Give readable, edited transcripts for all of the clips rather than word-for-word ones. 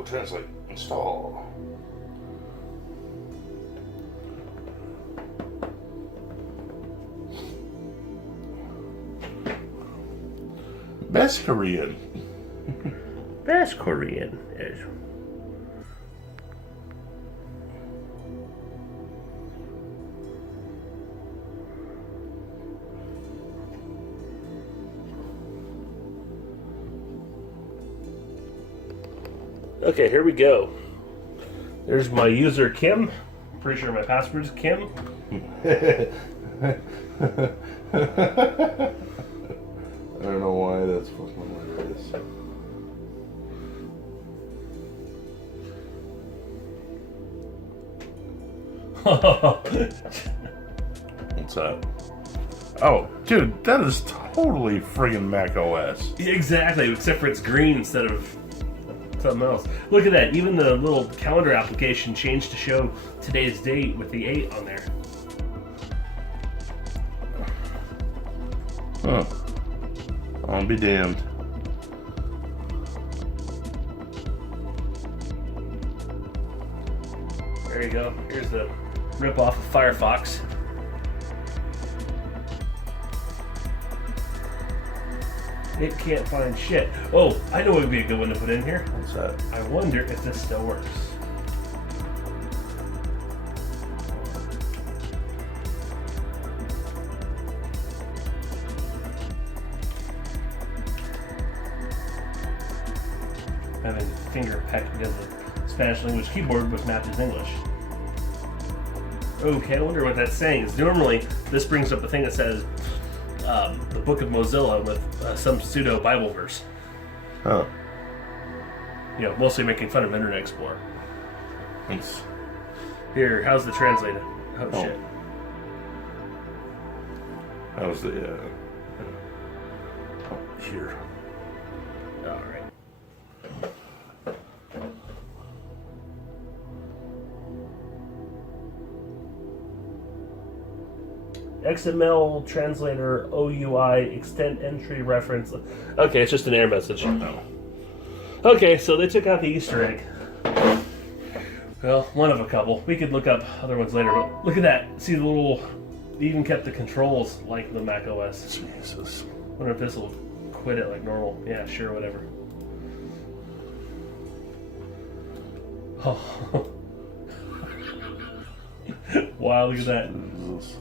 Google Translate. Install. Best Korean. Best Korean is. Okay, here we go. There's my user Kim. Pretty sure my password's Kim. I don't know why that's fucking hilarious. What's that? Oh, dude, that is totally friggin' Mac OS. Exactly, except for it's green instead of something else. Look at that. Even the little calendar application changed to show today's date with the 8 on there. Huh. I'll be damned. There you go. Here's the rip-off of Firefox. It can't find shit. Oh, I know what would be a good one to put in here. What's that? I wonder if this still works. Having finger pecked because the Spanish language keyboard was mapped as English. Okay, I wonder what that's saying. Is normally this brings up a thing that says the Book of Mozilla with some pseudo Bible verse. Huh. You know, mostly making fun of Internet Explorer. It's... Here, how's the translator? Oh, shit. How's the... here. Alright. XML translator OUI extend entry reference. Okay, it's just an error message. No. Okay, so they took out the Easter egg. Well, one of a couple. We could look up other ones later, but look at that. See the little... They even kept the controls like the Mac OS. Jesus. Wonder if this will quit it like normal. Yeah, sure, whatever. Oh. Wow, look at that. Jesus.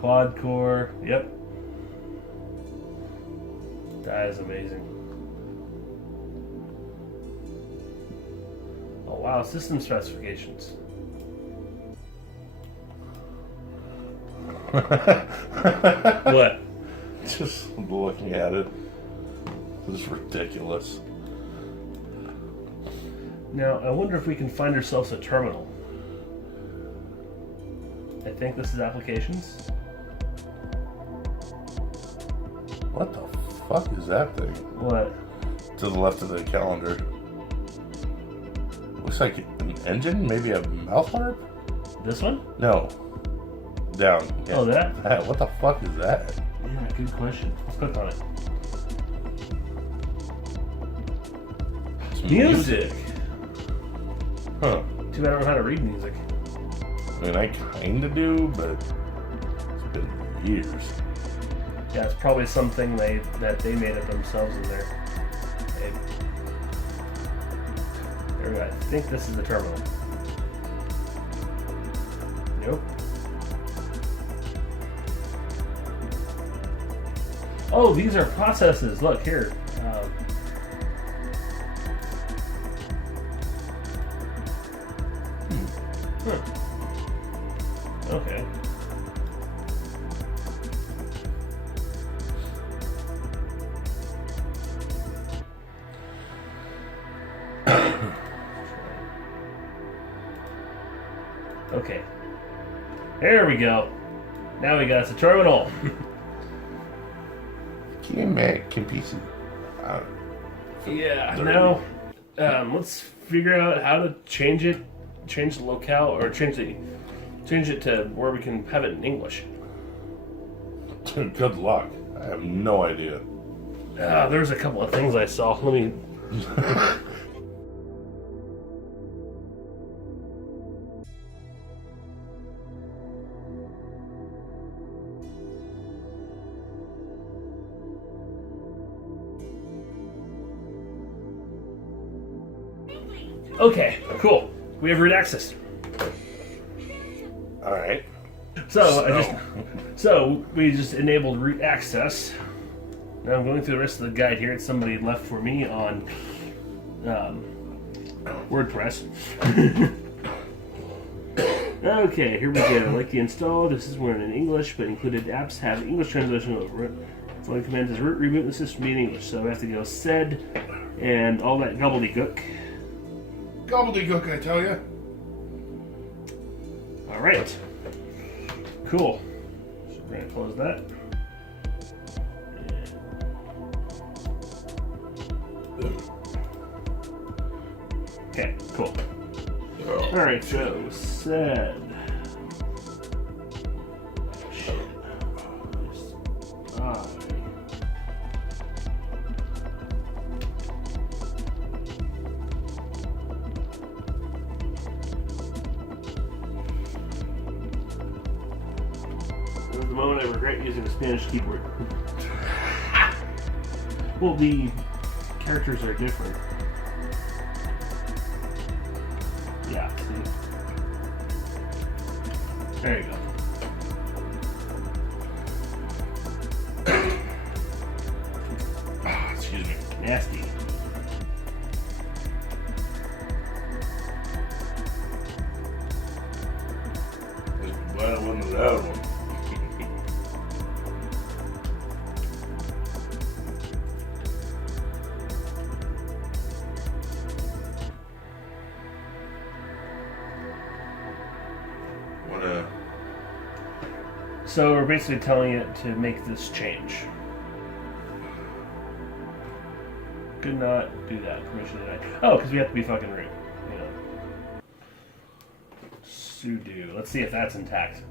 Quad core, yep. That is amazing. Oh wow, system specifications. What? Just looking at it. This is ridiculous. Now, I wonder if we can find ourselves a terminal. I think this is applications. What the fuck is that thing? What? To the left of the calendar. Looks like an engine? Maybe a mouth harp? This one? No. Down. Yeah. Oh, that? What the fuck is that? Yeah, good question. Let's click on it. It's Music! Huh. Too bad I don't know how to read music. I mean, I kinda do, but it's been years. Yeah, it's probably something that they made up themselves in there. There we go. I think this is the terminal. Nope. Oh, these are processes. Look here. Okay. Okay. There we go. Now we got the terminal. Can Mac, can PC. Yeah. Now, let's figure out how to change it, change the locale, or change it to where we can have it in English. Good luck. I have no idea. There's a couple of things I saw. Let me Okay, cool. We have root access. All right. So we just enabled root access. Now I'm going through the rest of the guide here. It's somebody left for me on WordPress. Okay, here we go. Like the install, this is one in English, but included apps have English translation of root. Following command is root reboot the system in English. So we have to go sed and all that gobbledygook. Gobbledygook, I tell you. All right. Cool. So we're going to close that. Okay, cool. All right, so sed. The moment I regret using a Spanish keyboard. Well, the characters are different. Yeah, see? There you go. Excuse me. Nasty. Glad I wasn't that one. So we're basically telling it to make this change. Could not do that. Permission denied. Oh, because we have to be fucking root. You know. Sudo. Let's see if that's intact.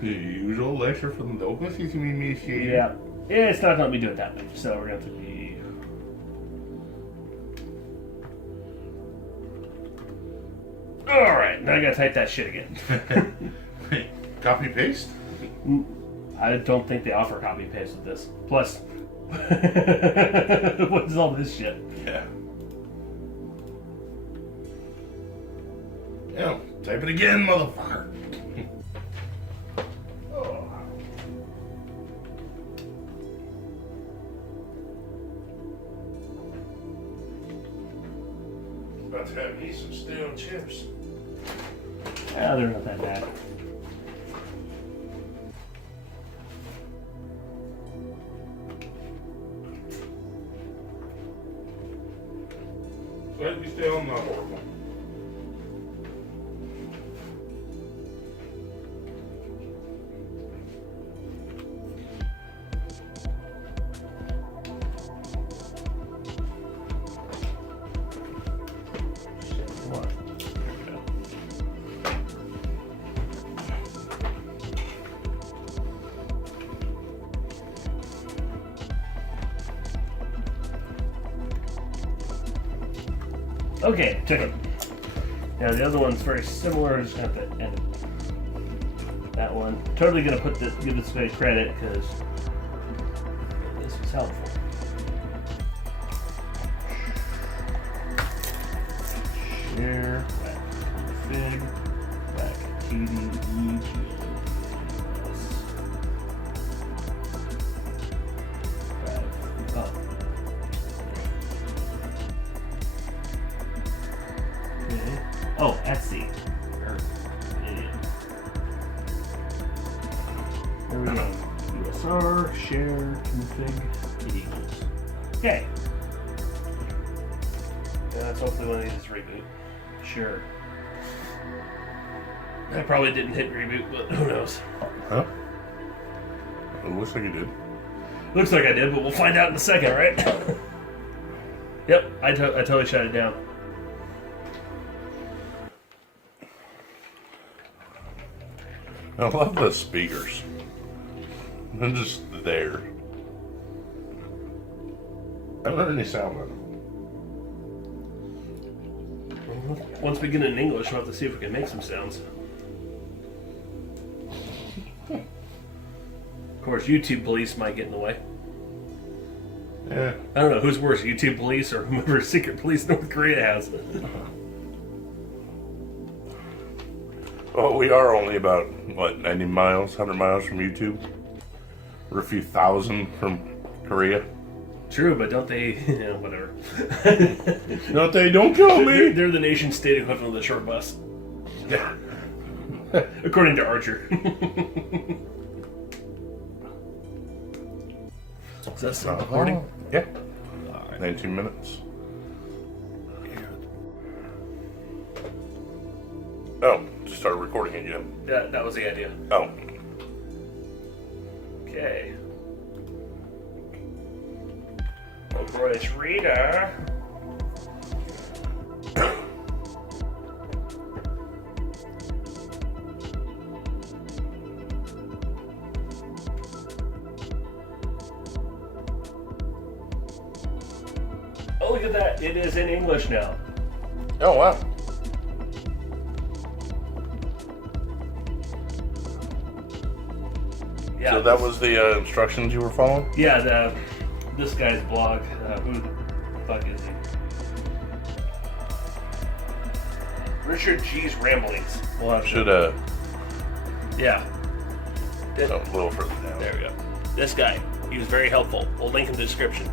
The usual lecture from the local system initiator. Yeah. Yeah, it's not going to be doing that much. So we're going to have to be. Alright, now I gotta type that shit again. Wait, copy paste? I don't think they offer copy paste with this. Plus, what is all this shit? Yeah. Yeah, type it again, motherfucker. Oh. About to have me some stale chips. Yeah, they're not that bad. Let me stay on the horrible. Okay, took it. Now the other one's very similar. Just gonna have to edit that one. Totally gonna give this guy credit because this was helpful. Share, back config, back TDE. Oh, Etsy. There we go. USR, share, config, it equals. Okay. Yeah, that's hopefully one of these is reboot. Sure. I probably didn't hit reboot, but who knows? Huh? It looks like you did. Looks like I did, but we'll find out in a second, right? Yep, I totally shut it down. I love the speakers. They're just there. I haven't heard any sound on it. Once we get in English, we'll have to see if we can make some sounds. Of course, YouTube police might get in the way. Yeah. I don't know who's worse, YouTube police or whoever secret police North Korea has. Well, we are only about, what, 90 miles, 100 miles from YouTube? We're a few thousand from Korea. True, but don't they, whatever. No, they don't kill me! They're the nation state equivalent of the short bus. Yeah. According to Archer. Is that still recording? Yeah. All right. 19 minutes. Oh, just started recording again. Yeah, that was the idea. Oh. Okay. Oh, Voice Reader. Oh, look at that. It is in English now. Oh, wow. Yeah, So that was the instructions you were following? Yeah, this guy's blog. Who the fuck is he? RichardG's Ramblings. We'll have Should, yeah. a little further down. There we go. This guy, he was very helpful. We'll link in the description.